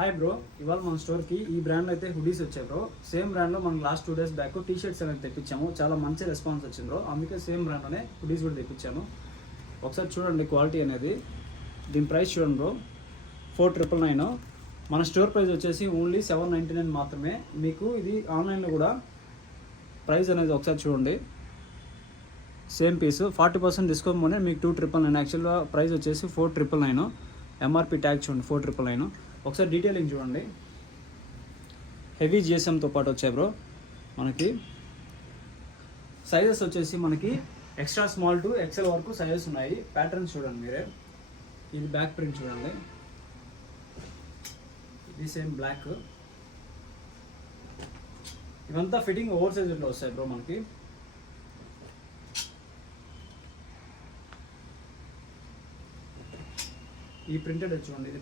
Hi bro, ఇవాళ మన స్టోర్కి ఈ బ్రాండ్లో అయితే హుడీస్ వచ్చాయి బ్రో. సేమ్ బ్రాండ్లో మనం last 2 days back T shirts అనేది తెప్పించాము. చాలా మంచి రెస్పాన్స్ వచ్చింది బ్రో. అందుకే సేమ్ బ్రాండ్లోనే హుడీస్ కూడా తెప్పించాను. ఒకసారి చూడండి క్వాలిటీ అనేది. దీని ప్రైస్ చూడండి బ్రో, 4999. మన స్టోర్ ప్రైస్ వచ్చేసి ఓన్లీ 799 మాత్రమే. మీకు ఇది ఆన్లైన్లో కూడా ప్రైస్ అనేది ఒకసారి చూడండి. సేమ్ పీస్ 40% డిస్కౌంట్ పోనే మీకు 2999. యాక్చువల్గా ప్రైస్ వచ్చేసి 4999. ఎంఆర్పి ట్యాగ్ చూడండి 4999. ఒకసారి డీటెయిలింగ్ చూడండి. హెవీ జిఎస్ఎంతో పాటు వచ్చాయి బ్రో. మనకి సైజెస్ వచ్చేసి మనకి ఎక్స్ట్రా స్మాల్ టు ఎక్సెల్ వరకు సైజెస్ ఉన్నాయి. ప్యాటర్న్స్ చూడండి మీరే. ఇది బ్యాక్ ప్రింట్ చూడండి, ఇది సేమ్ బ్లాక్. ఇవంతా ఫిట్టింగ్ ఓవర్ సైజ్లో వస్తాయి బ్రో మనకి. ఈ ప్రింటెడ్ చూడండి, ఇది